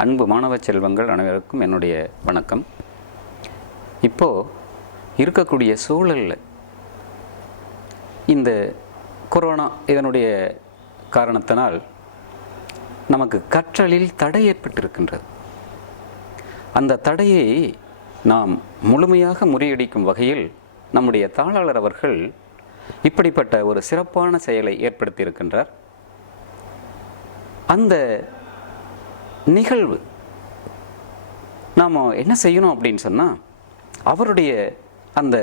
அன்பு மாணவ செல்வங்கள் அனைவருக்கும் என்னுடைய வணக்கம். இப்போது இருக்கக்கூடிய சூழலில் இந்த கொரோனா இதனுடைய காரணத்தினால் நமக்கு கற்றலில் தடை ஏற்பட்டிருக்கின்றது. அந்த தடையை நாம் முழுமையாக முறியடிக்கும் வகையில் நம்முடைய தாளாளர் அவர்கள் இப்படிப்பட்ட ஒரு சிறப்பான செயலை ஏற்படுத்தியிருக்கின்றார். அந்த நிகழ்வு நாம் என்ன செய்யணும் அப்படின்னு சொன்னால், அவருடைய அந்த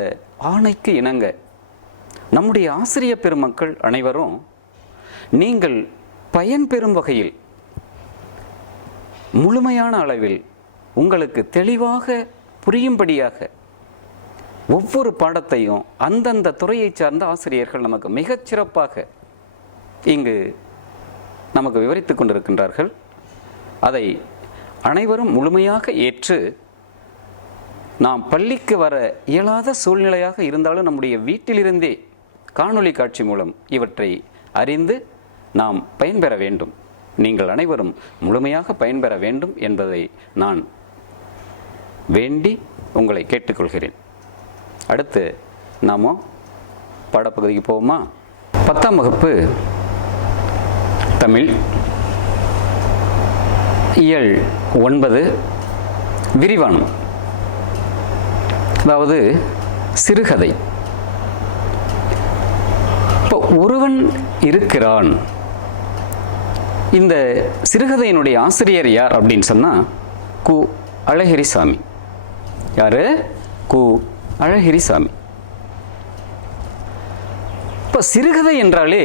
ஆணைக்கு இணங்க நம்முடைய ஆசிரியர் பெருமக்கள் அனைவரும் நீங்கள் பயன்பெறும் வகையில் முழுமையான அளவில் உங்களுக்கு தெளிவாக புரியும்படியாக ஒவ்வொரு பாடத்தையும் அந்தந்த துறையை சார்ந்த ஆசிரியர்கள் நமக்கு மிகச்சிறப்பாக இங்கு நமக்கு விவரித்து கொண்டிருக்கின்றார்கள். அதை அனைவரும் முழுமையாக ஏற்று நாம் பள்ளிக்கு வர இயலாத சூழ்நிலையாக இருந்தாலும் நம்முடைய வீட்டிலிருந்தே காணொளி காட்சி மூலம் இவற்றை அறிந்து நாம் பயன்பெற வேண்டும். நீங்கள் அனைவரும் முழுமையாக பயன்பெற வேண்டும் என்பதை நான் வேண்டி உங்களை கேட்டுக்கொள்கிறேன். அடுத்து நாம் பாடப்பகுதிக்கு போவோமா? 10ஆம் வகுப்பு தமிழ் இயல் 9 விரிவானம், அதாவது சிறுகதை. இப்போ ஒருவன் இருக்கிறான். இந்த சிறுகதையினுடைய ஆசிரியர் யார் அப்படின்னு சொன்னால் கு. அழகிரிசாமி. யார்? கு. அழகிரிசாமி. இப்போ சிறுகதை என்றாலே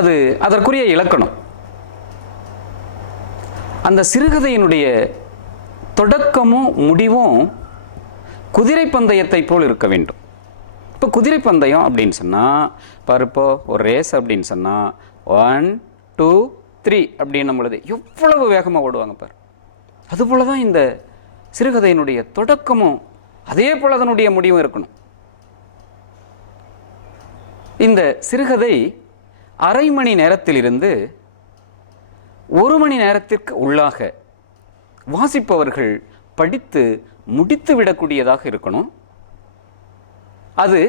அது அதற்குரிய இலக்கணம். அந்த சிறுகதையினுடைய தொடக்கமும் முடிவும் குதிரை பந்தயத்தை போல் இருக்க வேண்டும். இப்போ குதிரை பந்தயம் அப்படின்னு சொன்னால் பாருப்போ, ஒரு ரேஸ் அப்படின்னு சொன்னால் 1 2 3 அப்படின்னும் பொழுது எவ்வளவு வேகமாக ஓடுவாங்க பார். அதுபோல தான் இந்த சிறுகதையினுடைய தொடக்கமும் அதே போல் அதனுடைய முடிவும் இருக்கணும். இந்த சிறுகதை அரை மணி நேரத்திலிருந்து 1 மணி நேரத்திற்கு உள்ளாக வாசிப்பவர்கள் படித்து முடித்து விடக்கூடியதாக இருக்கணும். அது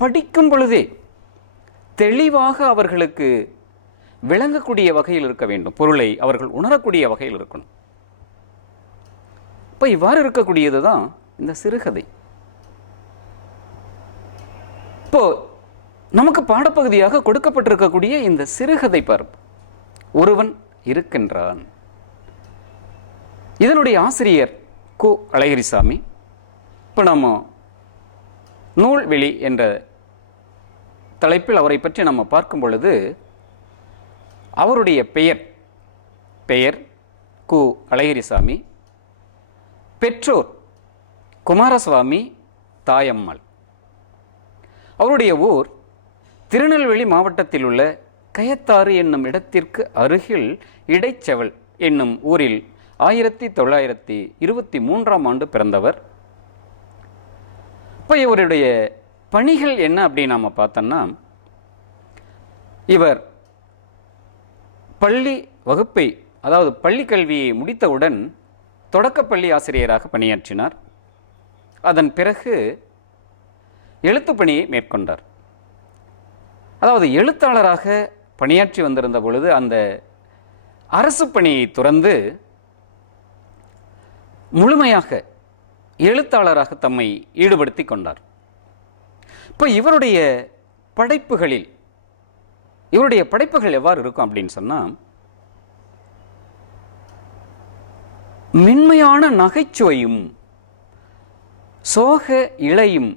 படிக்கும் பொழுதே தெளிவாக அவர்களுக்கு விளங்கக்கூடிய வகையில் இருக்க வேண்டும். பொருளை அவர்கள் உணரக்கூடிய வகையில் இருக்கணும். இப்போ இவ்வாறு இருக்கக்கூடியது தான் இந்த சிறுகதை. இப்போ நமக்கு பாடப்பகுதியாக கொடுக்கப்பட்டிருக்கக்கூடிய இந்த சிறுகதை பார்ப்பு, ஒருவன் இருக்கின்றான். இதனுடைய ஆசிரியர் கு. அழகிரிசாமி. இப்போ நம்ம நூல்வெளி என்ற தலைப்பில் அவரை பற்றி நம்ம பார்க்கும் பொழுது அவருடைய பெயர் கு. அழகிரிசாமி. பெற்றோர் குமாரசுவாமி, தாயம்மாள். அவருடைய ஊர் திருநெல்வேலி மாவட்டத்தில் உள்ள கயத்தாறு என்னும் இடத்திற்கு அருகில் இடைச்செவல் என்னும் ஊரில் 1923ஆம் ஆண்டு பிறந்தவர். இப்போ இவருடைய பணிகள் என்ன அப்படின்னு நாம் பார்த்தோம்னா, இவர் பள்ளி வகுப்பை, அதாவது பள்ளி கல்வியை முடித்தவுடன் தொடக்கப்பள்ளி ஆசிரியராக பணியாற்றினார். அதன் பிறகு எழுத்து பணியை மேற்கொண்டார். அதாவது எழுத்தாளராக பணியாற்றி வந்திருந்த பொழுது அந்த அரசு பணியை துறந்து முழுமையாக எழுத்தாளராக தம்மை ஈடுபடுத்தி கொண்டார். இப்போ இவருடைய படைப்புகள் எவ்வாறு இருக்கும் அப்படின்னு சொன்னால், மென்மையான நகைச்சுவையும் சோக இழையும்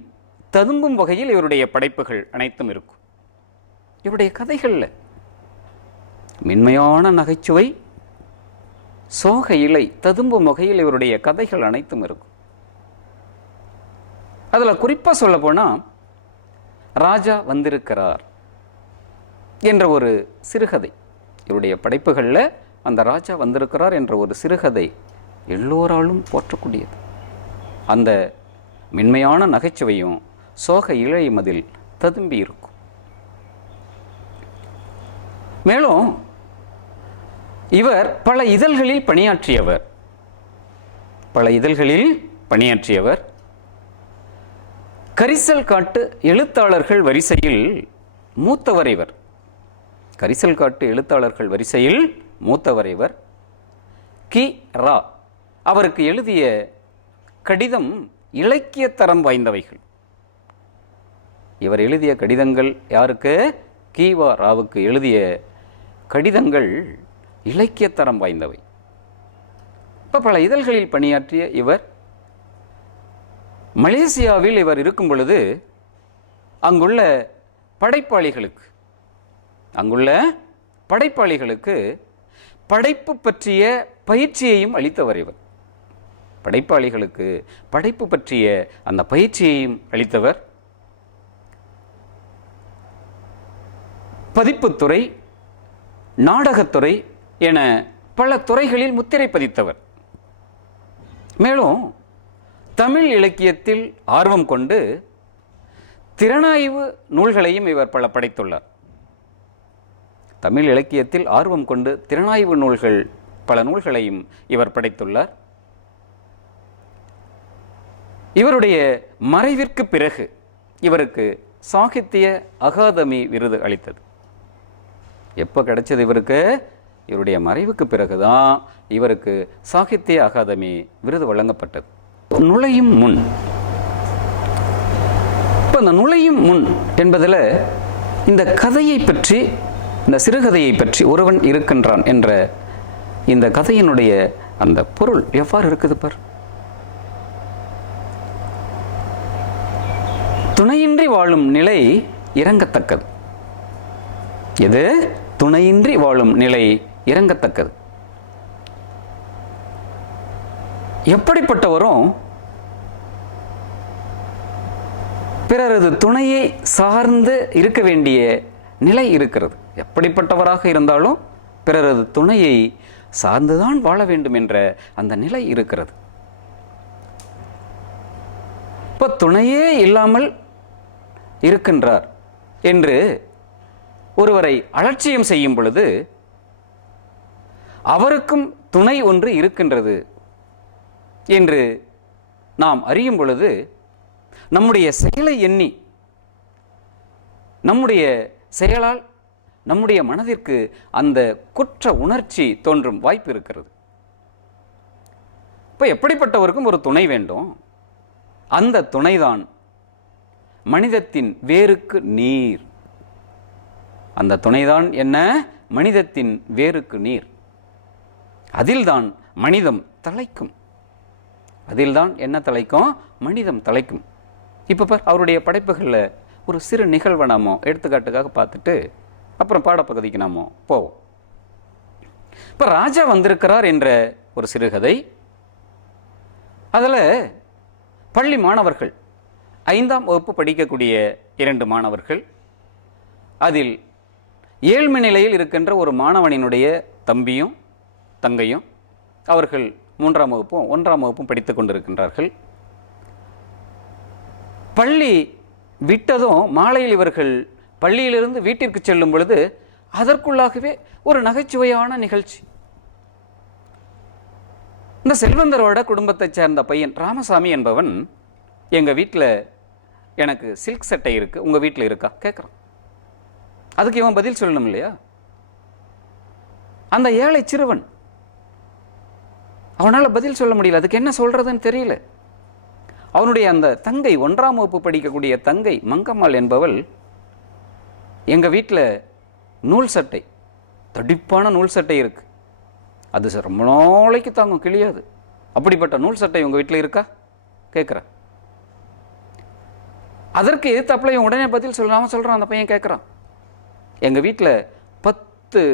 ததும்பும் வகையில் இவருடைய படைப்புகள் அனைத்தும் இருக்கும். இவருடைய கதைகளில் மென்மையான நகைச்சுவை, சோக இலை ததும்பும் வகையில் இவருடைய கதைகள் அனைத்தும் இருக்கும். அதில் குறிப்பாக சொல்ல போனால் ராஜா வந்திருக்கிறார் என்ற ஒரு சிறுகதை, இவருடைய படைப்புகளில் அந்த ராஜா வந்திருக்கிறார் என்ற ஒரு சிறுகதை எல்லோராலும் போற்றக்கூடியது. அந்த மென்மையான நகைச்சுவையும் சோக இழையும் அதில் ததும்பி இருக்கும். மேலும் இவர் பல இதழ்களில் பணியாற்றியவர். கரிசல் காட்டு எழுத்தாளர்கள் வரிசையில் மூத்தவர் இவர். கி. ரா அவருக்கு எழுதிய கடிதம் இலக்கிய தரம் வாய்ந்தவைகள். இவர் எழுதிய கடிதங்கள் யாருக்கு? கி.வா. ராவுக்கு எழுதிய கடிதங்கள் இலக்கிய தரம் வாய்ந்தவை. இப்போ பல இதழ்களில் பணியாற்றிய இவர் மலேசியாவில் இவர் இருக்கும் பொழுது அங்குள்ள படைப்பாளிகளுக்கு படைப்பு பற்றிய பயிற்சியையும் அளித்தவர் இவர். படைப்பாளிகளுக்கு படைப்பு பற்றிய அந்த பயிற்சியையும் அளித்தவர். பதிப்புத்துறை, நாடகத்துறை என பல துறைகளில் முத்திரை பதித்தவர். மேலும் தமிழ் இலக்கியத்தில் ஆர்வம் கொண்டு திறனாய்வு நூல்களையும் இவர் பல படைத்துள்ளார். பல நூல்களையும் இவர் படைத்துள்ளார். இவருடைய மறைவிற்கு பிறகு இவருக்கு சாகித்ய அகாதமி விருது அளித்தது. எப்போ கிடைச்சது இவருக்கு? இவருடைய மறைவுக்கு பிறகுதான் இவருக்கு சாகித்ய அகாதமி விருது வழங்கப்பட்டது. நுழையும் முன், இப்போ இந்த நுழையும் முன் என்பதில் இந்த கதையை பற்றி, இந்த சிறுகதையை பற்றி ஒருவன் இருக்கின்றான் என்ற இந்த கதையினுடைய அந்த பொருள் எவ்வாறு இருக்குது பார். துணையின்றி வாழும் நிலை இறங்கத்தக்கது. எது? துணையின்றி வாழும் நிலை இறங்கத்தக்கது. எப்படிப்பட்டவரும் பிறரது துணையை சார்ந்து இருக்க வேண்டிய நிலை இருக்கிறது. எப்படிப்பட்டவராக இருந்தாலும் பிறரது துணையை சார்ந்துதான் வாழ வேண்டும் என்ற அந்த நிலை இருக்கிறது. இப்போ துணையே இல்லாமல் இருக்கின்றார் என்று ஒருவரை அலட்சியம் செய்யும் பொழுது அவருக்கும் துணை ஒன்று இருக்கின்றது என்று நாம் அறியும் பொழுது நம்முடைய செயலை எண்ணி, நம்முடைய செயலால் நம்முடைய மனதிற்கு அந்த குற்ற உணர்ச்சி தோன்றும் வாய்ப்பு இருக்கிறது. இப்போ எப்படிப்பட்டவருக்கும் ஒரு துணை வேண்டும். அந்த துணைதான் மனிதத்தின் வேருக்கு நீர். அந்த துணைதான் என்ன? மனிதத்தின் வேருக்கு நீர். அதில்தான் மனிதம் தலைக்கும். மனிதம் தலைக்கும். இப்போ பார், அவருடைய படைப்புகளில் ஒரு சிறு நிகழ்வை நாமோ எடுத்துக்காட்டுக்காக பார்த்துட்டு அப்புறம் பாடப்பகுதிக்கு நாமோ போவோம். இப்போ ராஜா வந்திருக்கிறார் என்ற ஒரு சிறுகதை. அதில் பள்ளி மாணவர்கள், 5ஆம் வகுப்பு படிக்கக்கூடிய 2 மாணவர்கள், அதில் ஏழ்மை நிலையில் இருக்கின்ற ஒரு மாணவனினுடைய தம்பியும் தங்கையும், அவர்கள் 3ஆம் வகுப்பும் 1ஆம் வகுப்பும் படித்துக் கொண்டிருக்கின்றார்கள். பள்ளி விட்டதும் மாலையில் இவர்கள் பள்ளியிலிருந்து வீட்டிற்கு செல்லும் பொழுது அதற்குள்ளாகவே ஒரு நகைச்சுவையான நிகழ்ச்சி. இந்த செல்வந்தரோட குடும்பத்தைச் சேர்ந்த பையன் ராமசாமி என்பவன், எங்கள் வீட்டில் எனக்கு சில்க் சட்டை இருக்குது, உங்கள் வீட்டில் இருக்கா கேட்குறான். அதுக்கு இவன் பதில் சொல்லணும் இல்லையா? அந்த ஏழை சிறுவன் அவனால் பதில் சொல்ல முடியல. அதுக்கு என்ன சொல்றதுன்னு தெரியல. அவனுடைய அந்த தங்கை, 1ஆம் வகுப்பு படிக்கக்கூடிய தங்கை மங்கம்மாள் என்பவள், எங்கள் வீட்டில் நூல் சட்டை, தடிப்பான நூல் சட்டை இருக்கு, அது ரொம்ப நாளைக்கு தாங்கும், கிழியாது, அப்படிப்பட்ட நூல் சட்டை உங்கள் வீட்டில் இருக்கா கேட்குற. அதற்கு எதிர்த்தாப்புல உடனே பதில் சொல்லாமல் சொல்கிறான். அந்த பையன் கேட்குறான், எங்கள் வீட்டில் 10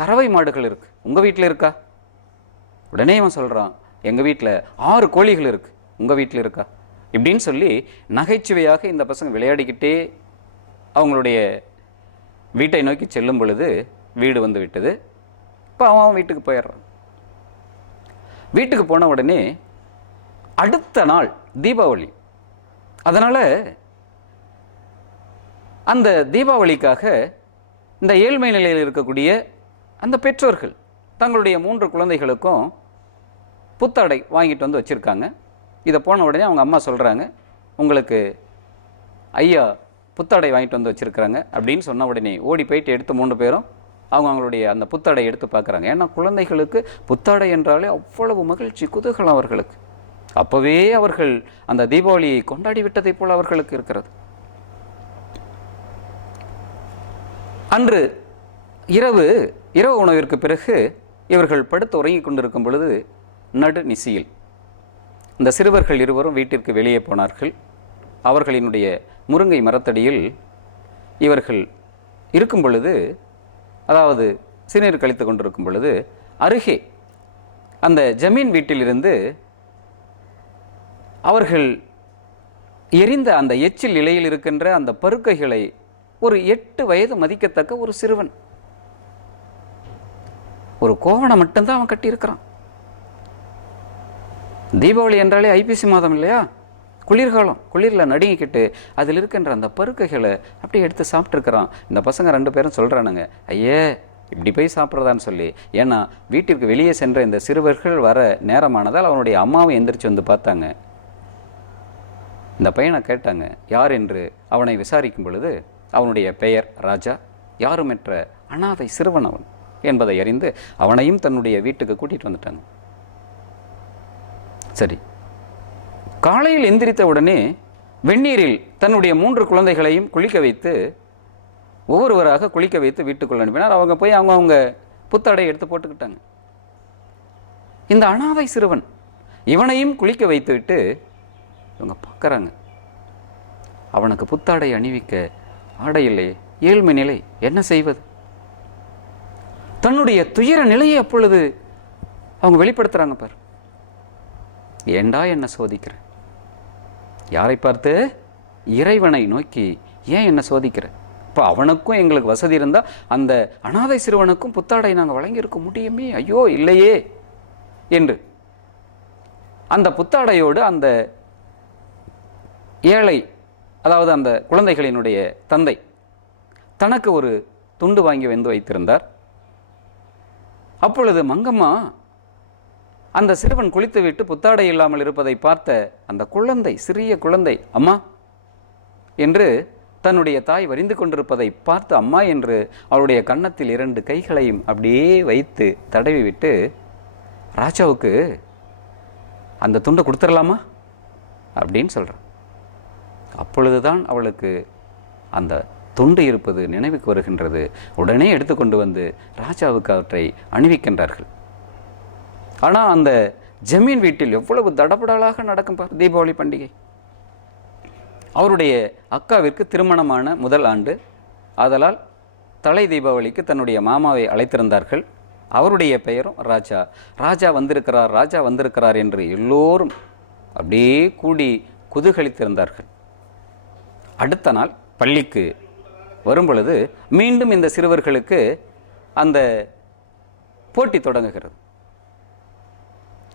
கறவை மாடுகள் இருக்குது, உங்கள் வீட்டில் இருக்கா? உடனே அவன் சொல்கிறான், எங்கள் வீட்டில் 6 கோழிகள் இருக்குது, உங்கள் வீட்டில் இருக்கா? இப்படின்னு சொல்லி நகைச்சுவையாக இந்த பசங்க விளையாடிக்கிட்டே அவங்களுடைய வீட்டை நோக்கி செல்லும் பொழுது வீடு வந்து விட்டது. இப்போ அவன் வீட்டுக்கு போயிடுறான். வீட்டுக்கு போன உடனே அடுத்த நாள் தீபாவளி. அதனால் அந்த தீபாவளிக்காக இந்த ஏழ்மை நிலையில் இருக்கக்கூடிய அந்த பெற்றோர்கள் தங்களுடைய 3 குழந்தைகளுக்கும் புத்தாடை வாங்கிட்டு வந்து வச்சுருக்காங்க. இதை போன உடனே அவங்க அம்மா சொல்கிறாங்க, உங்களுக்கு ஐயா புத்தாடை வாங்கிட்டு வந்து வச்சுருக்கிறாங்க அப்படின்னு சொன்ன உடனே ஓடி போயிட்டு எடுத்து 3 பேரும் அவங்களுடைய அந்த புத்தாடை எடுத்து பார்க்குறாங்க. ஏன்னா குழந்தைகளுக்கு புத்தாடை என்றாலே அவ்வளவு மகிழ்ச்சி, குதூகலம் அவர்களுக்கு. அப்போவே அவர்கள் அந்த தீபாவளியை கொண்டாடி விட்டதை போல் அவர்களுக்கு இருக்கிறது. அன்று இரவு உணவிற்கு பிறகு இவர்கள் படுத்து உறங்கிக் கொண்டிருக்கும் பொழுது நடு நிசியில் இந்த சிறுவர்கள் இருவரும் வீட்டிற்கு வெளியே போனார்கள். அவர்களினுடைய முருங்கை மரத்தடியில் இவர்கள் இருக்கும் பொழுது, அதாவது சிறுநீர் கழித்து கொண்டிருக்கும் பொழுது, அருகே அந்த ஜமீன் வீட்டிலிருந்து அவர்கள் எரிந்த அந்த எச்சில் இலையில் இருக்கின்ற அந்த பருக்கைகளை ஒரு 8 வயது மதிக்கத்தக்க ஒரு சிறுவன், ஒரு கோவணை மட்டும்தான் அவன் கட்டியிருக்கிறான். தீபாவளி என்றாலே ஐப்பசி மாதம் இல்லையா, குளிர்காலம், குளிரில் நடுங்கிக்கிட்டு அதில் இருக்கின்ற அந்த பருக்கைகளை அப்படியே எடுத்து சாப்பிட்ருக்கிறான். இந்த பசங்க 2 பேரும் சொல்கிறானுங்க, ஐயே இப்படி போய் சாப்பிட்றதான்னு சொல்லி. ஏன்னா வீட்டிற்கு வெளியே சென்ற இந்த சிறுவர்கள் வர நேரமானதால் அவனுடைய அம்மாவை எந்திரிச்சு வந்து பார்த்தாங்க. இந்த பையனை கேட்டாங்க யார் என்று. அவனை விசாரிக்கும் பொழுது அவனுடைய பெயர் ராஜா, யாருமற்ற அனாதை சிறுவன் அவன் என்பதை அறிந்து அவனையும் தன்னுடைய வீட்டுக்கு கூட்டிகிட்டு வந்துட்டாங்க. சரி, காலையில் எந்திரித்த உடனே வெந்நீரில் தன்னுடைய 3 குழந்தைகளையும் குளிக்க வைத்து, ஒவ்வொருவராக குளிக்க வைத்து வீட்டுக்குள்ள அனுப்பினார். அவங்க போய் அவங்க புத்தாடை எடுத்து போட்டுக்கிட்டாங்க. இந்த அனாதை சிறுவன் இவனையும் குளிக்க வைத்து விட்டு இவங்க பார்க்குறாங்க, அவனுக்கு புத்தாடை அணிவிக்க ஆடை இல்லை, ஏழ்மை நிலை, என்ன செய்வது? தன்னுடைய துயர நிலையை அப்பொழுது அவங்க வெளிப்படுத்துகிறாங்க. பார், ஏண்டா என்ன சோதிக்கிற? யாரை பார்த்து? இறைவனை நோக்கி ஏன் என்ன சோதிக்கிற? இப்போ அவனுக்கும் எங்களுக்கு வசதி இருந்தால் அந்த அனாதை சிறுவனுக்கும் புத்தாடை நாங்கள் வழங்கியிருக்க முடியுமே, ஐயோ இல்லையே என்று அந்த புத்தாடையோடு அந்த ஏழை, அதாவது அந்த குழந்தைகளினுடைய தந்தை தனக்கு ஒரு துண்டு வாங்கி வந்து வைத்திருந்தார். அப்பொழுது மங்கம்மா அந்த சிறுவன் குளித்துவிட்டு புத்தாடை இல்லாமல் இருப்பதை பார்த்த அந்த குழந்தை, சிறிய குழந்தை, அம்மா என்று தன்னுடைய தாய் வரிந்து கொண்டிருப்பதை பார்த்து அம்மா என்று அவளுடைய கன்னத்தில் 2 கைகளையும் அப்படியே வைத்து தடவி விட்டு, ராஜாவுக்கு அந்த துண்டை கொடுத்துடலாமா அப்படின்னு சொல்கிறான். அப்பொழுதுதான் அவளுக்கு அந்த துண்டு இருப்பது நினைவுக்கு வருகின்றது. உடனே எடுத்துக்கொண்டு வந்து ராஜாவுக்கு அவற்றை அணிவிக்கின்றார்கள். ஆனால் அந்த ஜமீன் வீட்டில் எவ்வளவு தடபடலாக நடக்கும் பார் தீபாவளி பண்டிகை. அவருடைய அக்காவிற்கு திருமணமான முதல் ஆண்டு, ஆதலால் தலை தீபாவளிக்கு தன்னுடைய மாமாவை அழைத்திருந்தார்கள். அவருடைய பெயரும் ராஜா. ராஜா வந்திருக்கிறார், ராஜா வந்திருக்கிறார் என்று எல்லோரும் அப்படியே கூடி குதூகலித்திருந்தார்கள். அடுத்த நாள் பள்ளிக்கு வரும்பொழுது மீண்டும் இந்த சிறுவர்களுக்கு அந்த போட்டி தொடங்குகிறது.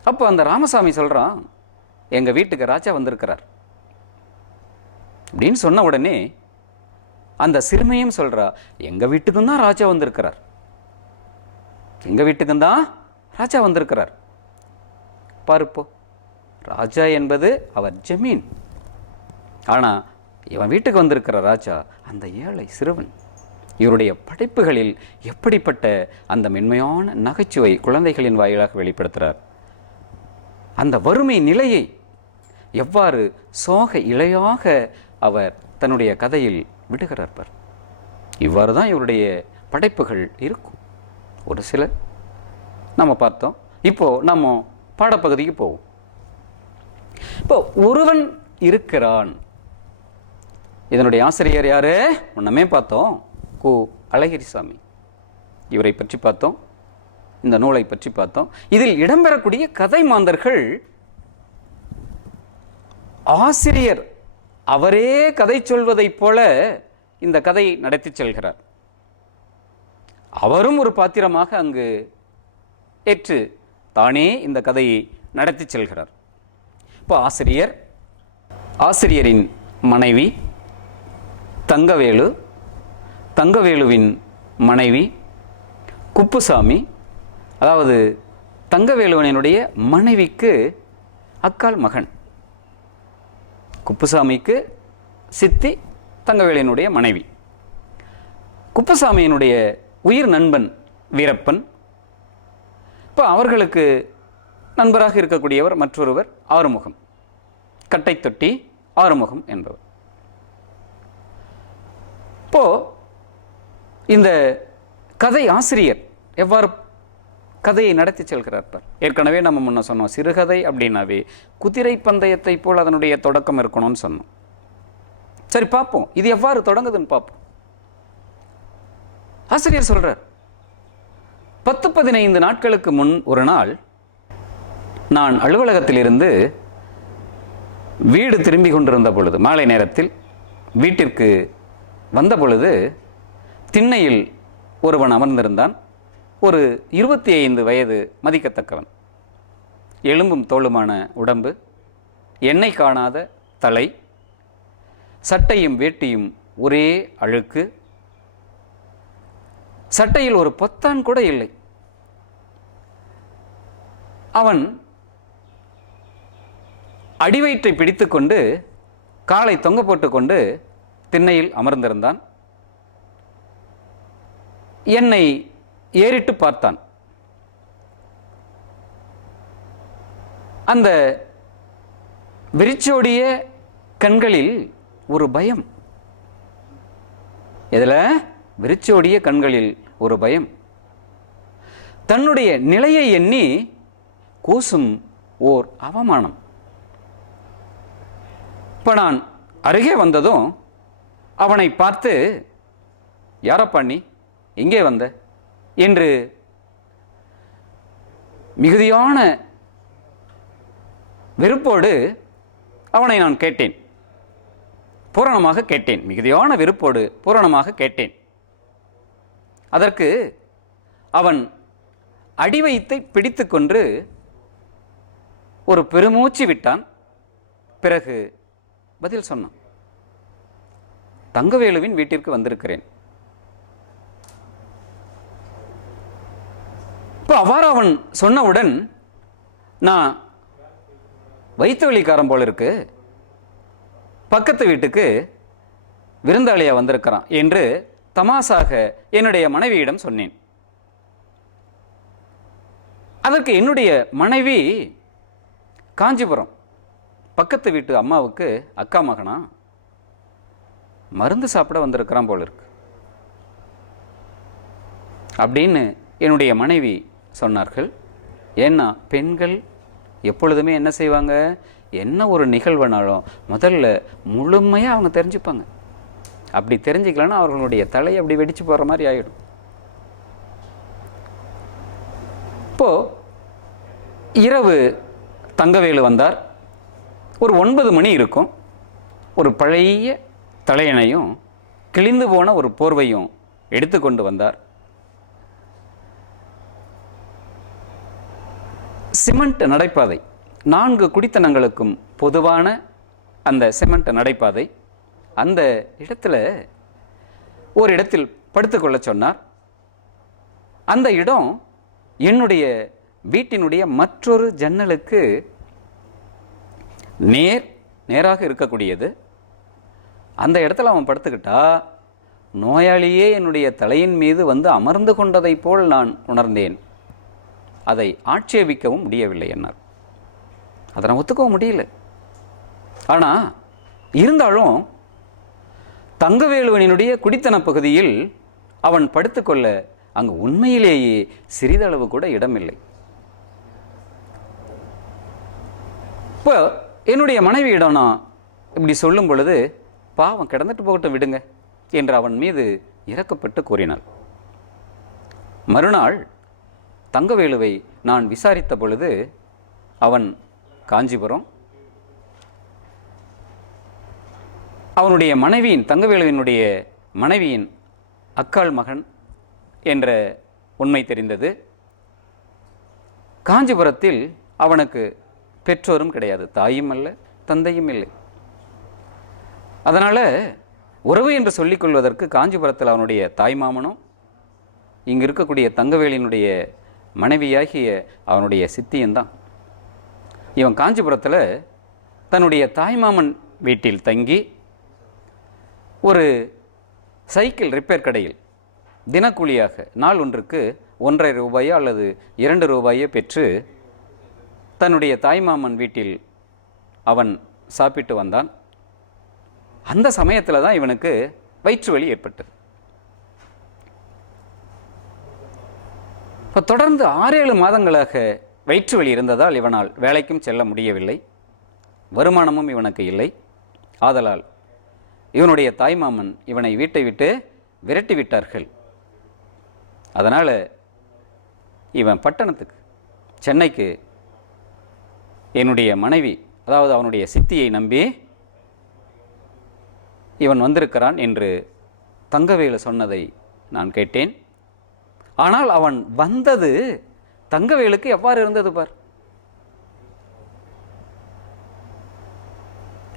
அப்போ அந்த ராமசாமி சொல்கிறான், எங்கள் வீட்டுக்கு ராஜா வந்திருக்கிறார் அப்படின்னு சொன்ன உடனே அந்த சிறுமியும் சொல்கிறா, எங்கள் வீட்டுக்கும் தான் ராஜா வந்திருக்கிறார், எங்கள் வீட்டுக்கும் தான் ராஜா வந்திருக்கிறார். பாருப்போ, ராஜா என்பது அவர் ஜமீன், ஆனால் இவன் வீட்டுக்கு வந்திருக்கிற ராஜா அந்த ஏழை சிறுவன். இவருடைய படைப்புகளில் எப்படிப்பட்ட அந்த மென்மையான நகைச்சுவை குழந்தைகளின் வாயிலாக வெளிப்படுத்துகிறார். அந்த வறுமை நிலையை எவ்வாறு சோக இழையாக அவர் தன்னுடைய கதையில் விடுகிறார் பார். இவ்வாறு தான் இவருடைய படைப்புகள் இருக்கும். ஒரு சில நம்ம பார்த்தோம். இப்போது நம்ம பாடப்பகுதிக்கு போவோம். இப்போ ஒருவன் இருக்கிறான். இதனுடைய ஆசிரியர் யாரு? முன்னமே பார்த்தோம், கு. அழகிரிசாமி. இவரை பற்றி பார்த்தோம், இந்த நூலை பற்றி பார்த்தோம். இதில் இடம்பெறக்கூடிய கதை மாந்தர்கள் ஆசிரியர் அவரே கதை சொல்வதைப் போல இந்த கதையை நடத்தி செல்கிறார். அவரும் ஒரு பாத்திரமாக அங்கு ஏற்று தானே இந்த கதையை நடத்தி செல்கிறார். இப்போ ஆசிரியரின் மனைவி தங்கவேலு, தங்கவேலுவின் மனைவி குப்புசாமி, அதாவது தங்கவேலுவனினுடைய மனைவிக்கு அக்காள் மகன். குப்புசாமிக்கு சித்தி தங்கவேலினுடைய மனைவி. குப்புசாமியினுடைய உயிர் நண்பன் வீரப்பன். இப்போ அவர்களுக்கு நண்பராக இருக்கக்கூடியவர் மற்றொருவர் ஆறுமுகம், கட்டை தொட்டி ஆறுமுகம் என்பவர். இப்போ இந்த கதை ஆசிரியர் எவ்வாறு கதையை நடத்தி செல்கிறார் பார். ஏற்கனவே நம்ம முன்ன சொன்னோம், சிறுகதை அப்படின்னாவே குதிரை பந்தயத்தை போல் அதனுடைய தொடக்கம் இருக்கணும்னு சொன்னோம். சரி, பார்ப்போம் இது எவ்வாறு தொடங்குதுன்னு பார்ப்போம். ஆசிரியர் சொல்றார், 10-15 நாட்களுக்கு முன் ஒரு நாள் நான் அலுவலகத்திலிருந்து வீடு திரும்பி கொண்டிருந்த பொழுது, மாலை நேரத்தில் வீட்டிற்கு வந்த பொழுது திண்ணையில் ஒருவன் அமர்ந்திருந்தான். ஒரு 25 வயது மதிக்கத்தக்கவன். எலும்பும் தோளுமான உடம்பு, எண்ணெய் காணாத தலை, சட்டையும் வேட்டியும் ஒரே அழுக்கு, சட்டையில் ஒரு பொத்தான் கூட இல்லை. அவன் அடிவயிற்றை பிடித்துக்கொண்டு காலை தொங்க போட்டுக்கொண்டு திண்ணையில் அமர்ந்திருந்தான். என்னை ஏறிட்டு பார்த்தான். அந்த விரிச்சோடிய கண்களில் ஒரு பயம். இதில் விரிச்சோடிய கண்களில் ஒரு பயம். தன்னுடைய நிலையை எண்ணி கூசும் ஓர் அவமானம். இப்போ நான் அருகே வந்ததும் அவனை பார்த்து, யாரப்பா நீ, எங்கே வந்த என்று மிகுதியான வெறுப்போடு அவனை நான் கேட்டேன். பூரணமாக கேட்டேன். மிகுதியான வெறுப்போடு பூரணமாக கேட்டேன். அதற்கு அவன் அடிவயித்தை பிடித்துக்கொண்டு ஒரு பெருமூச்சு விட்டான். பிறகு பதில் சொன்னான், தங்கவேலுவின் வீட்டிற்கு வந்திருக்கிறேன். இப்போ அவ்வாறு அவன் சொன்னவுடன், நான் வயிற்று வலிக்காரன் போல இருக்கு, பக்கத்து வீட்டுக்கு விருந்தாளியா வந்திருக்கிறான் என்று தமாசாக என்னுடைய மனைவியிடம் சொன்னேன். அதற்கு என்னுடைய மனைவி, காஞ்சிபுரம் பக்கத்து வீட்டு அம்மாவுக்கு அக்கா மகனா, மருந்து சாப்பிட வந்திருக்கிறான் போல இருக்கு அப்படின்னு என்னுடைய மனைவி சொன்னார்கள். ஏன்னா பெண்கள் எப்பொழுதுமே என்ன செய்வாங்க, என்ன ஒரு நிகழ்வுனாலும் முதல்ல முழுமையாக அவங்க தெரிஞ்சுப்பாங்க. அப்படி தெரிஞ்சுக்கலன்னா அவர்களுடைய தலையை அப்படி வெடிச்சு போகிற மாதிரி ஆகிடும். இப்போது இரவு தங்கவேலு வந்தார். ஒரு 9 மணி இருக்கும். ஒரு பழைய தலையணையும் கிழிந்து போன ஒரு போர்வையும் எடுத்துக்கொண்டு வந்தார். சிமெண்ட் நடைபாதை, 4 குடித்தனங்களுக்கும் பொதுவான அந்த சிமெண்ட் நடைபாதை, அந்த இடத்துல ஒரு இடத்தில் படுத்துக்கொள்ள சொன்னார். அந்த இடம் என்னுடைய வீட்டினுடைய மற்றொரு ஜன்னலுக்கு நேராக இருக்கக்கூடியது. அந்த இடத்துல அவன் படுத்துக்கிட்டா நோயாளியே என்னுடைய தலையின் மீது வந்து அமர்ந்து கொண்டதை போல் நான் உணர்ந்தேன். அதை ஆட்சேபிக்கவும் முடியவில்லை என்னால். அதை நான் ஒத்துக்கவும் முடியல. ஆனால் இருந்தாலும் தங்கவேலுவனினுடைய குடித்தன பகுதியில் அவன் படுத்துக்கொள்ள அங்கு உண்மையிலேயே சிறிதளவு கூட இடமில்லை. இப்போ என்னுடைய மனைவியிடம் நான் இப்படி சொல்லும் பொழுது, பாவம் கிடந்துட்டு போகட்டும் விடுங்க என்று அவன் மீது இரக்கப்பட்டு கூறினாள். மறுநாள் தங்கவேலுவை நான் விசாரித்த பொழுது, அவன் காஞ்சிபுரம், அவனுடைய மனைவியின், தங்கவேலுவினுடைய மனைவியின் அக்காள் மகன் என்ற உண்மை தெரிந்தது. காஞ்சிபுரத்தில் அவனுக்கு பெற்றோரும் கிடையாது, தாயும் அல்ல தந்தையும் இல்லை. அதனால் உறவு என்று சொல்லிக்கொள்வதற்கு காஞ்சிபுரத்தில் அவனுடைய தாய் மாமனும், இங்கு இருக்கக்கூடிய தங்கவேலினுடைய மனைவியாகிய அவனுடைய சித்தியன்தான். இவன் காஞ்சிபுரத்தில் தன்னுடைய தாய்மாமன் வீட்டில் தங்கி ஒரு சைக்கிள் ரிப்பேர் கடையில் தினக்கூலியாக நாள் ஒன்றுக்கு 1.5 ரூபாயோ அல்லது 2 ரூபாயோ பெற்று தன்னுடைய தாய்மாமன் வீட்டில் அவன் சாப்பிட்டு வந்தான். அந்த சமயத்தில் தான் இவனுக்கு வயிற்று வலி ஏற்பட்டது. இப்போ தொடர்ந்து 6-7 மாதங்களாக வயிற்று வலி இருந்ததால் இவனால் வேலைக்கும் செல்ல முடியவில்லை, வருமானமும் இவனுக்கு இல்லை. ஆதலால் இவனுடைய தாய்மாமன் இவனை வீட்டை விட்டு விரட்டி விட்டார்கள். அதனால் இவன் பட்டணத்துக்கு, சென்னைக்கு என்னுடைய மனைவி, அதாவது அவனுடைய சித்தியை நம்பி இவன் வந்திருக்கிறான் என்று தங்கவேலு சொன்னதை நான் கேட்டேன். ஆனால் அவன் வந்தது தங்கவேலுக்கு எவ்வாறு இருந்தது பார்.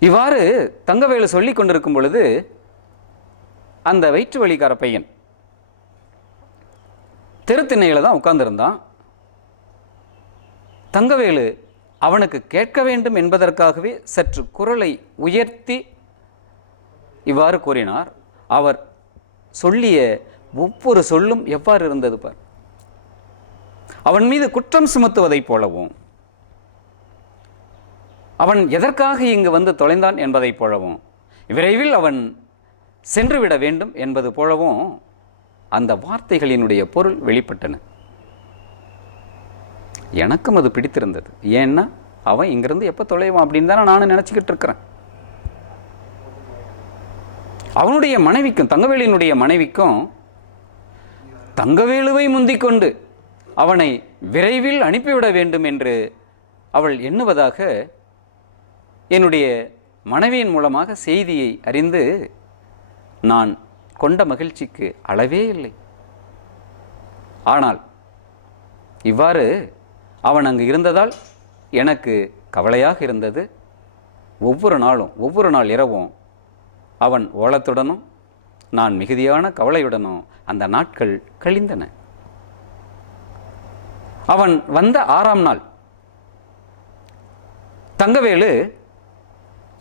இவ்வாறு தங்கவேலு சொல்லி கொண்டிருக்கும் பொழுது அந்த வயிற்று வலிக்கார பையன் தெருத்திண்ணையில் தான் உட்கார்ந்திருந்தான். தங்கவேலு அவனுக்கு கேட்க வேண்டும் என்பதற்காகவே சற்று குரலை உயர்த்தி இவ்வாறு கூறினார். அவர் சொல்லிய ஒவ்வொரு சொல்லும் எவ்வாறு இருந்தது பார். அவன் மீது குற்றம் சுமத்துவதைப் போலவும், அவன் எதற்காக இங்கு வந்து தொலைந்தான் என்பதைப் போலவும், விரைவில் அவன் சென்றுவிட வேண்டும் என்பது போலவும் அந்த வார்த்தைகளினுடைய பொருள் வெளிப்பட்டன. எனக்கும் அது பிடித்திருந்தது. ஏன்னா அவன் இங்கிருந்து எப்போ தொலைவான் அப்படின்னு தானே நானும் நினச்சிக்கிட்டு இருக்கிறேன். அவனுடைய மனைவிக்கும், தங்கவேலுவினுடைய மனைவிக்கும், தங்கவேலுவை முந்திக்கொண்டு அவனை விரைவில் அனுப்பிவிட வேண்டும் என்று அவள் எண்ணுவதாக என்னுடைய மனைவியின் மூலமாக செய்தியை அறிந்து நான் கொண்ட மகிழ்ச்சிக்கு அளவே இல்லை. ஆனால் இவ்வாறு அவன் அங்கு இருந்ததால் எனக்கு கவலையாக இருந்தது. ஒவ்வொரு நாள் இரவும் அவன் ஓலத்துடனும் நான் மிகுதியான கவலையுடனும் அந்த நாட்கள் கழிந்தன. அவன் வந்த 6ஆம் நாள் தங்கவேலு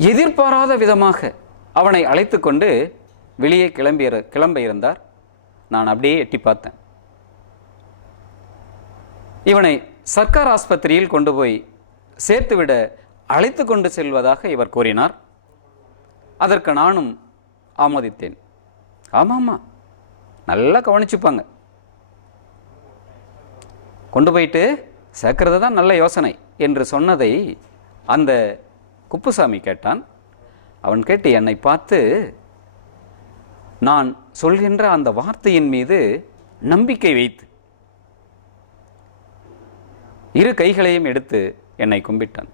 எதிர்பாராத விதமாக அவனை அழைத்து கொண்டு வெளியே கிளம்ப இருந்தார். நான் அப்படியே எட்டி பார்த்தேன். இவனை சர்க்கார் ஆஸ்பத்திரியில் கொண்டு போய் சேர்த்துவிட அழைத்து கொண்டு செல்வதாக இவர் கூறினார். அதற்கு நானும் ஆமோதித்தேன். ஆமாம்மா, நல்லா கவனிச்சுப்பாங்க, கொண்டு போயிட்டு சேர்க்கறது தான் நல்ல யோசனை என்று சொன்னதை அந்த குப்புசாமி கேட்டான். அவன் கேட்டு என்னை பார்த்து நான் சொல்கின்ற அந்த வார்த்தையின் மீது நம்பிக்கை வைத்து 2 கைகளையும் எடுத்து என்னை கும்பிட்டான்.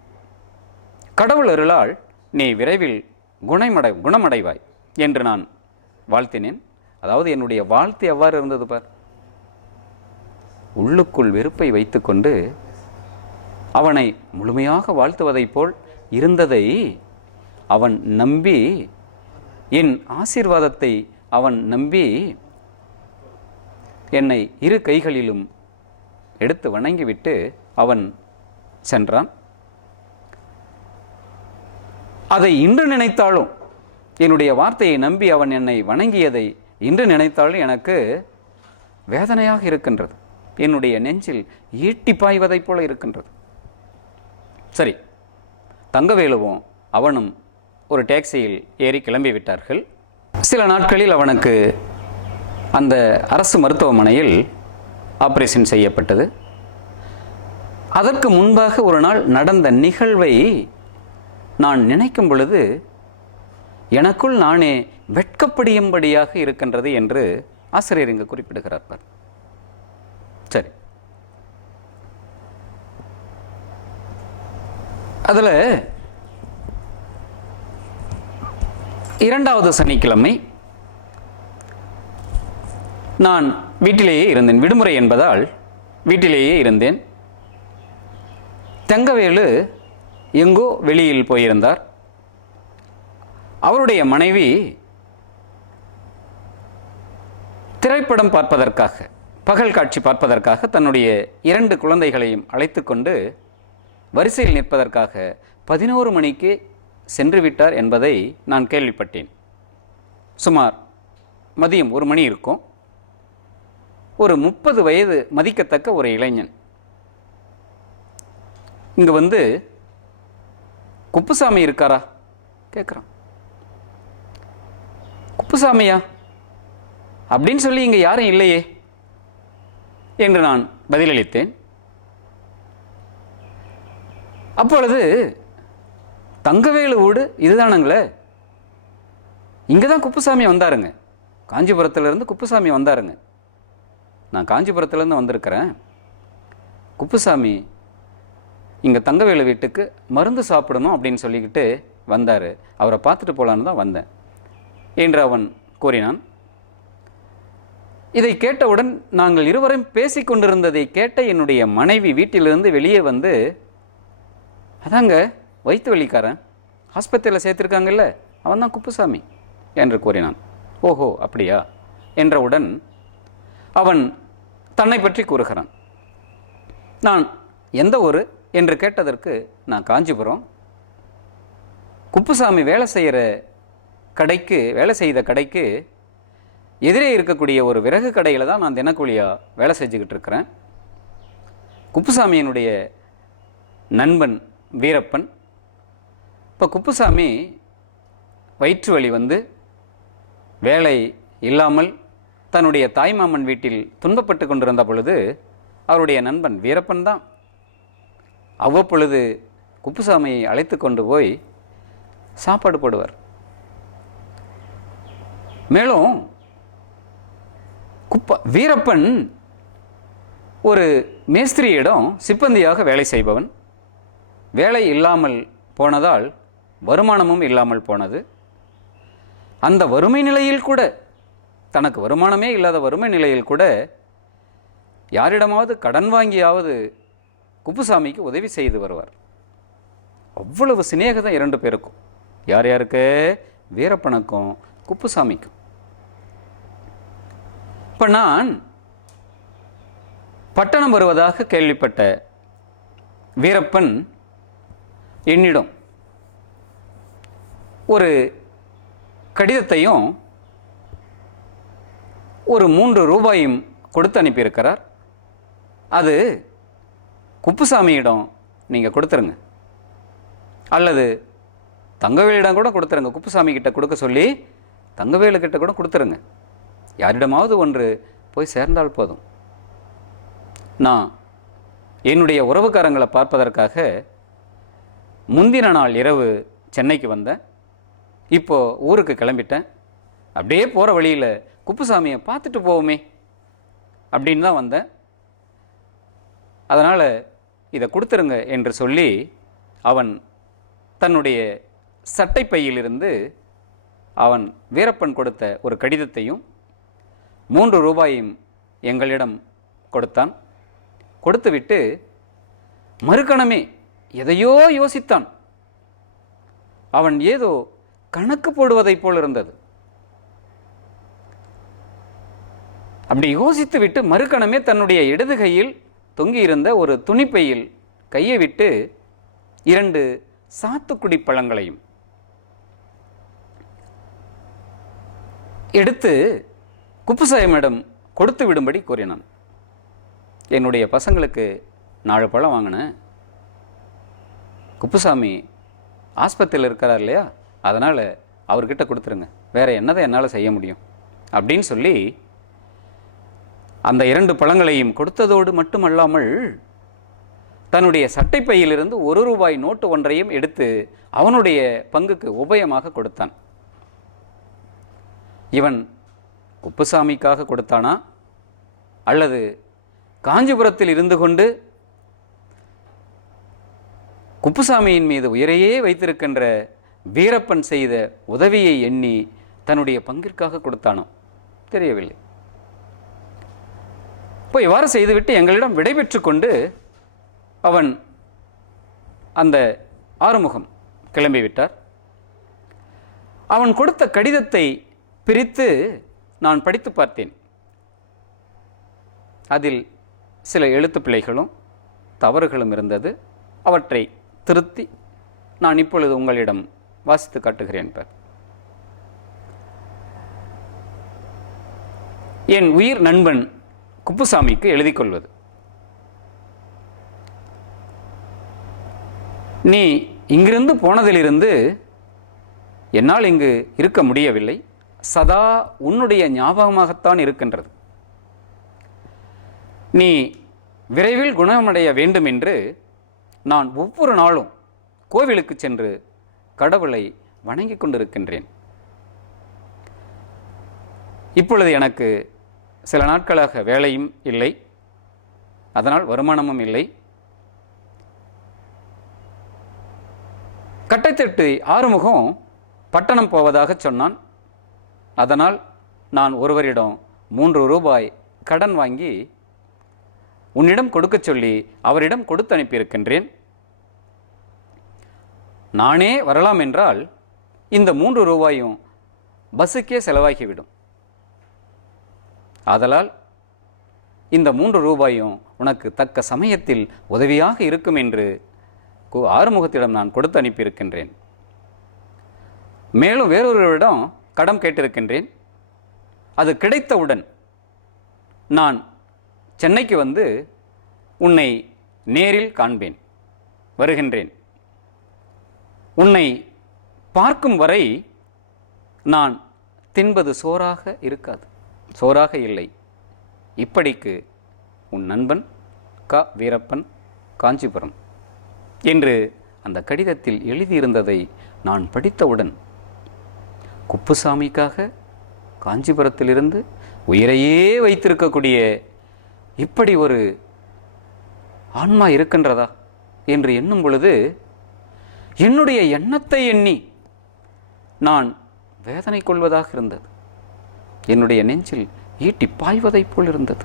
கடவுள் அருளால் நீ விரைவில் குணமடைவாய் என்று நான் வாழ்த்தினேன். அதாவது என்னுடைய வாழ்த்து எவ்வாறு இருந்தது பார். உள்ளுக்குள் வெறுப்பை வைத்துக்கொண்டு அவனை முழுமையாக வாழ்த்துவதைப் போல் இருந்ததை அவன் நம்பி, என் ஆசீர்வாதத்தை அவன் நம்பி என்னை 2 கைகளிலும் எடுத்து வணங்கிவிட்டு அவன் சென்றான். அதை இன்று நினைத்தாலும், என்னுடைய வார்த்தையை நம்பி அவன் என்னை வணங்கியதை இன்று நினைத்தாலும் எனக்கு வேதனையாக இருக்கின்றது. என்னுடைய நெஞ்சில் ஈட்டி பாய்வதைப் போல இருக்கின்றது. சரி, தங்கவேலுவும் அவனும் ஒரு டாக்ஸியில் ஏறி கிளம்பி விட்டார்கள். சில நாட்களில் அவனுக்கு அந்த அரசு மருத்துவமனையில் ஆபரேஷன் செய்யப்பட்டது. அதற்கு முன்பாக ஒரு நாள் நடந்த நிகழ்வை நான் நினைக்கும் பொழுது எனக்குள் நானே வெட்கப்படியும்படியாக இருக்கின்றது என்று ஆசிரியர் இங்கு குறிப்பிடுகிறார். சரி, அதில் 2வது சனிக்கிழமை நான் வீட்டிலேயே இருந்தேன். விடுமுறை என்பதால் வீட்டிலேயே இருந்தேன். தங்கவேலு எங்கோ வெளியில் போயிருந்தார். அவருடைய மனைவி திரைப்படம் பார்ப்பதற்காக பகல் காட்சி பார்ப்பதற்காக தன்னுடைய 2 குழந்தைகளையும் அழைத்து கொண்டு வரிசையில் நிற்பதற்காக 11 மணிக்கு சென்று விட்டார் என்பதை நான் கேள்விப்பட்டேன். சுமார் மதியம் 1 மணி இருக்கும். ஒரு 30 வயது மதிக்கத்தக்க ஒரு இளைஞன் இங்கே வந்து குப்புசாமி இருக்காரா கேட்குறான். குப்புசாமியா அப்படின்னு சொல்லி இங்கே யாரும் இல்லையே என்று நான் பதிலளித்தேன். அப்பொழுது தங்கவேலு வீடு இதுதானுங்களே, இங்கே தான் குப்புசாமி வந்தாருங்க, காஞ்சிபுரத்துலேருந்து குப்புசாமி வந்தாருங்க. நான் காஞ்சிபுரத்துலேருந்து வந்திருக்கிறேன். குப்புசாமி இங்கே தங்கவேலு வீட்டுக்கு மருந்து சாப்பிடணும் அப்படின்னு சொல்லிக்கிட்டு வந்தார், அவரை பார்த்துட்டு போகலான்னு தான் வந்தேன் என்று அவன் கூறினான். இதை கேட்டவுடன் நாங்கள் இருவரும் பேசிக்கொண்டிருந்ததை கேட்ட என்னுடைய மனைவி வீட்டிலிருந்து வெளியே வந்து, அதாங்க வயிற்று வலிக்காரன் ஆஸ்பத்திரியில் சேர்த்துருக்காங்கல்ல, அவன் தான் குப்புசாமி என்று கூறினான். ஓஹோ அப்படியா என்றவுடன் அவன் தன்னை பற்றி கூறுகிறான். நான் எந்த ஊர் என்று கேட்டதற்கு, நான் காஞ்சிபுரம். குப்புசாமி வேலை செய்த கடைக்கு எதிரே இருக்கக்கூடிய ஒரு விறகு கடையில் தான் நான் தினக்கூலியாக வேலை செஞ்சுக்கிட்டு இருக்கிறேன். குப்புசாமியினுடைய நண்பன் வீரப்பன். இப்போ குப்புசாமி வயிற்று வலி வந்து வேலை இல்லாமல் தன்னுடைய தாய்மாமன் வீட்டில் துன்பப்பட்டு கொண்டிருந்த பொழுது அவருடைய நண்பன் வீரப்பன் தான் அவ்வப்பொழுது குப்புசாமியை அழைத்து கொண்டு போய் சாப்பாடு போடுவார். மேலும் வீரப்பன் ஒரு மேஸ்திரியிடம் சிப்பந்தியாக வேலை செய்பவன். வேலை இல்லாமல் போனதால் வருமானமும் இல்லாமல் போனது. அந்த வறுமை நிலையில் கூட, தனக்கு வருமானமே இல்லாத வறுமை நிலையில் கூட யாரிடமாவது கடன் வாங்கியாவது குப்புசாமிக்கு உதவி செய்து வருவார். அவ்வளவு சிநேகதான் 2 பேருக்கும். யார் யாருக்கு? வீரப்பனுக்கும் குப்புசாமிக்கும். இப்போ நான் பட்டணம் வருவதாக கேள்விப்பட்ட வீரப்பன் என்னிடம் ஒரு கடிதத்தையும் ஒரு 3 ரூபாயும் கொடுத்து அனுப்பியிருக்கிறார். அது குப்புசாமியிடம் நீங்கள் கொடுத்துருங்க, அல்லது தங்கவேலிடம் கூட கொடுத்துருங்க. குப்புசாமி கிட்ட கொடுக்க சொல்லி தங்கவேலு கிட்ட கூட கொடுத்துருங்க. யாரிடமாவது ஒன்று போய் சேர்ந்தால் போதும். நான் என்னுடைய உறவுக்காரங்களை பார்ப்பதற்காக முந்தின நாள் இரவு சென்னைக்கு வந்தேன். இப்போது ஊருக்கு கிளம்பிட்டேன். அப்படியே போகிற வழியில் குப்புசாமியை பார்த்துட்டு போவோமே அப்படின்னு தான் வந்தேன். அதனால் இதை கொடுத்துருங்க என்று சொல்லி அவன் தன்னுடைய சட்டை பையிலிருந்து அவன் வீரப்பன் கொடுத்த ஒரு கடிதத்தையும் 3 ரூபாயும் எங்களிடம் கொடுத்தான். கொடுத்துவிட்டு மறுகணமே எதையோ யோசித்தான். அவன் ஏதோ கணக்கு போடுவதைப் போல் இருந்தது. அப்படி யோசித்து விட்டு மறுகணமே தன்னுடைய இடது கையில் தொங்கியிருந்த ஒரு துணிப்பையில் கையை விட்டு 2 சாத்துக்குடி பழங்களையும் எடுத்து குப்புசாமியிடம் கொடுத்து விடும்படி கூறினான். என்னுடைய பசங்களுக்கு 4 பழம் வாங்கினேன். குப்புசாமி ஆஸ்பத்திரியில் இருக்கிறார் இல்லையா, அதனால் அவர்கிட்ட கொடுத்துருங்க, வேறு என்னதை என்னால் செய்ய முடியும் அப்படின்னு சொல்லி அந்த 2 பழங்களையும் கொடுத்ததோடு மட்டுமல்லாமல் தன்னுடைய சட்டைப்பையிலிருந்து 1 ரூபாய் நோட்டு ஒன்றையும் எடுத்து அவனுடைய பங்குக்கு உபயமாக கொடுத்தான். இவன் குப்புசாமிக்காக கொடுத்தானா, அல்லது காஞ்சிபுரத்தில் இருந்து கொண்டு குப்புசாமியின் மீது உயிரையே வைத்திருக்கின்ற வீரப்பன் செய்த உதவியை எண்ணி தன்னுடைய பங்கிற்காக கொடுத்தானோ தெரியவில்லை. இப்போ இவ்வாறு செய்துவிட்டு எங்களிடம் விடைபெற்று கொண்டு அவன் அந்த ஆறுமுகம் கிளம்பிவிட்டார். அவன் கொடுத்த கடிதத்தை பிரித்து நான் படித்து பார்த்தேன். அதில் சில எழுத்து பிழைகளும் தவறுகளும் இருந்தது. அவற்றை திருத்தி நான் இப்பொழுது உங்களிடம் வாசித்து காட்டுகிறேன். என் உயிர் நண்பன் குப்புசாமிக்கு எழுதி கொள்வது: நீ இங்கிருந்து போனதிலிருந்து என்னால் இங்கு இருக்க முடியவில்லை. சதா உன்னுடைய ஞாபகமாகத்தான் இருக்கின்றது. நீ விரைவில் குணமடைய வேண்டும் என்று நான் ஒவ்வொரு நாளும் கோவிலுக்கு சென்று கடவுளை வணங்கி கொண்டிருக்கின்றேன். இப்பொழுது எனக்கு சில நாட்களாக வேலையும் இல்லை, அதனால் வருமானமும் இல்லை. கட்டைத்தட்டு ஆறுமுகம் பட்டணம் போவதாக சொன்னான். அதனால் நான் ஒருவரிடம் 3 ரூபாய் கடன் வாங்கி உன்னிடம் கொடுக்க சொல்லி அவரிடம் கொடுத்து அனுப்பியிருக்கின்றேன். நானே வரலாம் என்றால் இந்த 3 ரூபாயும் பஸ்ஸுக்கே செலவாகிவிடும். ஆதலால் இந்த 3 ரூபாயும் உனக்கு தக்க சமயத்தில் உதவியாக இருக்கும் என்று ஆறுமுகத்திடம் நான் கொடுத்து அனுப்பியிருக்கின்றேன். மேலும் வேறொருவரிடம் கடன் கேட்டிருக்கின்றேன். அது கிடைத்தவுடன் நான் சென்னைக்கு வந்து உன்னை நேரில் காண்பேன், வருகின்றேன். உன்னை பார்க்கும் வரை நான் தின்பது சோறாக இருக்காது, சோறாக இல்லை. இப்படிக்கு உன் நண்பன் க. வீரப்பன், காஞ்சிபுரம் என்று அந்த கடிதத்தில் எழுதியிருந்ததை நான் படித்தவுடன் குப்புசாமிக்காக காஞ்சிபுரத்திலிருந்து உயிரையே வைத்திருக்கக்கூடிய இப்படி ஒரு ஆன்மா இருக்கின்றதா என்று எண்ணும் பொழுது என்னுடைய எண்ணத்தை எண்ணி நான் வேதனை கொள்வதாக இருந்தது. என்னுடைய நெஞ்சில் ஈட்டி பாய்வதைப் போல் இருந்தது.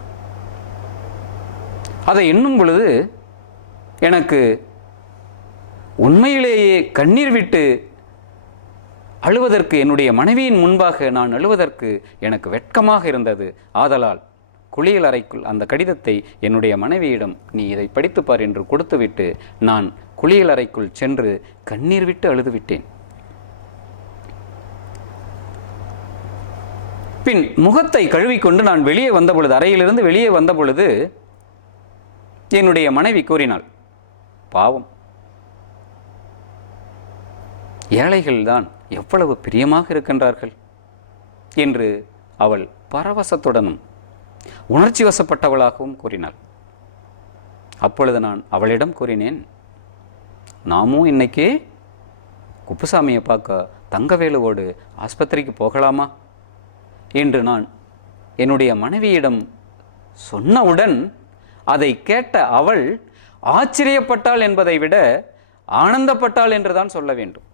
அதை எண்ணும் பொழுது எனக்கு உண்மையிலேயே கண்ணீர் விட்டு அழுவதற்கு, என்னுடைய மனைவியின் முன்பாக நான் அழுவதற்கு எனக்கு வெட்கமாக இருந்தது. ஆதலால் குளியல் அறைக்குள் அந்த கடிதத்தை என்னுடைய மனைவியிடம் நீ இதை படித்துப்பார் என்று கொடுத்துவிட்டு நான் குளியல் அறைக்குள் சென்று கண்ணீர் விட்டு அழுதுவிட்டேன். பின் முகத்தை கழுவிக்கொண்டு நான் வெளியே வந்த பொழுது, அறையிலிருந்து வெளியே வந்த பொழுது என்னுடைய மனைவி கூறினாள், பாவம், ஏழைகள்தான் எவ்வளவு பிரியமாக இருக்கின்றார்கள் என்று அவள் பரவசத்துடனும் உணர்ச்சி வசப்பட்டவளாகவும் கூறினாள். அப்பொழுது நான் அவளிடம் கூறினேன், நாமும் இன்னைக்கு குப்புசாமியை பார்க்க தங்கவேலுவோடு ஆஸ்பத்திரிக்கு போகலாமா என்று நான் என்னுடைய மனைவியிடம் சொன்னவுடன் அதை கேட்ட அவள் ஆச்சரியப்பட்டாள் என்பதை விட ஆனந்தப்பட்டாள் என்றுதான் சொல்ல வேண்டும்.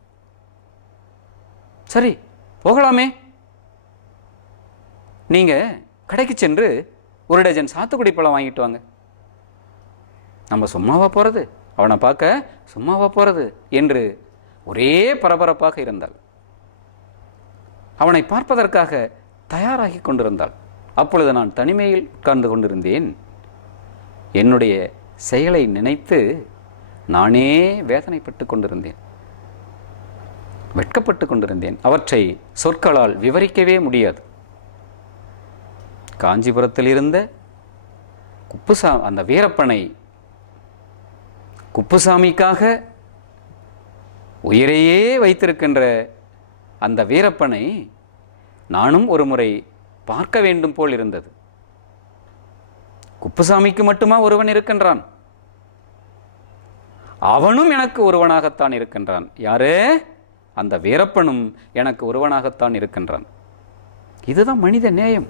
சரி, போகலாமே, நீங்கள் கடைக்கு சென்று 1 டஜன் சாத்துக்குடி பழம் வாங்கிட்டு வாங்க. நம்ம சும்மாவா போகிறது, அவனை பார்க்க சும்மாவா போகிறது என்று ஒரே பரபரப்பாக இருந்தாள். அவனை பார்ப்பதற்காக தயாராகி கொண்டிருந்தாள். அப்பொழுது நான் தனிமையில் உட்கார்ந்து கொண்டிருந்தேன். என்னுடைய செயலை நினைத்து நானே வேதனைப்பட்டு கொண்டிருந்தேன், வெட்கப்பட்டு கொண்டிருந்தேன். அவற்றை சொற்களால் விவரிக்கவே முடியாது. காஞ்சிபுரத்தில் இருந்த அந்த வீரப்பனை, குப்புசாமிக்காக உயிரையே வைத்திருக்கின்ற அந்த வீரப்பனை நானும் ஒரு முறை பார்க்க வேண்டும் போல் இருந்தது. குப்புசாமிக்கு மட்டுமா ஒருவன் இருக்கின்றான்? அவனும் எனக்கு ஒருவனாகத்தான் இருக்கின்றான். யாரு? அந்த வீரப்பனும் எனக்கு ஒருவனாகத்தான் இருக்கின்றான். இதுதான் மனித நேயம்.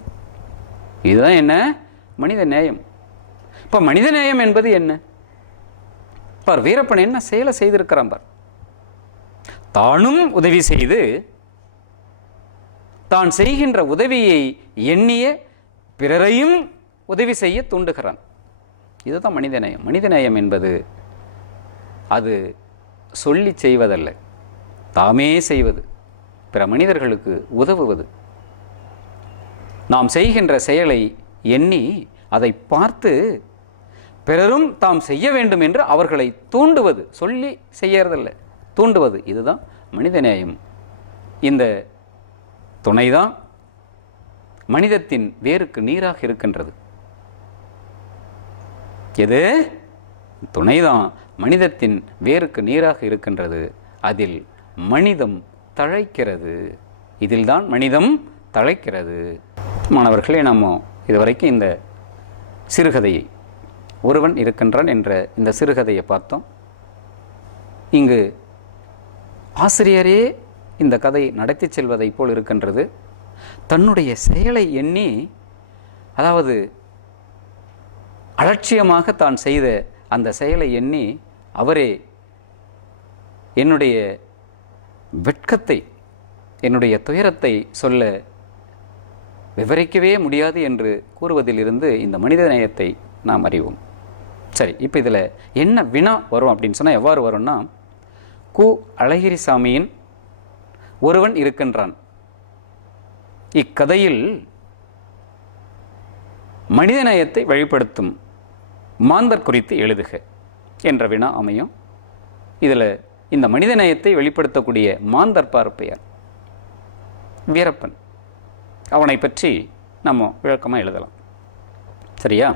இதுதான் என்ன? மனித நேயம். இப்போ மனித நேயம் என்பது என்ன? பார், வீரப்பன் என்ன செயலை செய்திருக்கிறான் பார். தானும் உதவி செய்து தான் செய்கின்ற உதவியை எண்ணிய பிறரையும் உதவி செய்ய தூண்டுகிறான். இதுதான் மனிதநேயம். மனிதநேயம் என்பது அது சொல்லி செய்வதல்ல, தாமே செய்வது, பிற மனிதர்களுக்கு உதவுவது. நாம் செய்கின்ற செயலை எண்ணி அதை பார்த்து பிறரும் தாம் செய்ய வேண்டும் என்று அவர்களை தூண்டுவது, சொல்லி செய்யறதில்ல, தூண்டுவது. இதுதான் மனிதநேயம். இந்த துணைதான் மனிதத்தின் வேருக்கு நீராக இருக்கின்றது. எது? துணைதான் மனிதத்தின் வேருக்கு நீராக இருக்கின்றது. அதில் மனிதம் தழைக்கிறது. இதில்தான் மனிதம் தழைக்கிறது. மாணவர்களே, நாம் இதுவரைக்கும் இந்த சிறுகதையை, ஒருவன் இருக்கின்றான் என்ற இந்த சிறுகதையை பார்த்தோம். இங்கு ஆசிரியரே இந்த கதை நடத்தி செல்வதை போல் இருக்கின்றது. தன்னுடைய செயலை எண்ணி, அதாவது அலட்சியமாக தான் செய்த அந்த செயலை எண்ணி அவரே என்னுடைய வெட்கத்தை, என்னுடைய துயரத்தை சொல்ல விவரிக்கவே முடியாது என்று கூறுவதிலிருந்து இந்த மனித நேயத்தை நாம் அறிவோம். சரி, இப்போ இதில் என்ன வினா வரும் அப்படின்னு சொன்னால் எவ்வாறு வரும்னா, கு. அழகிரிசாமியின் ஒருவன் இருக்கின்றான் இக்கதையில் மனிதநேயத்தை வெளிப்படுத்தும் மாந்தர் குறித்து எழுதுக என்ற வினா அமையும். இதில் இந்த மனிதநேயத்தை வெளிப்படுத்தக்கூடிய மாந்தர் பார்ப்பையார் வீரப்பன், அவனை பற்றி நம்ம விளக்கமாக எழுதலாம். சரியா?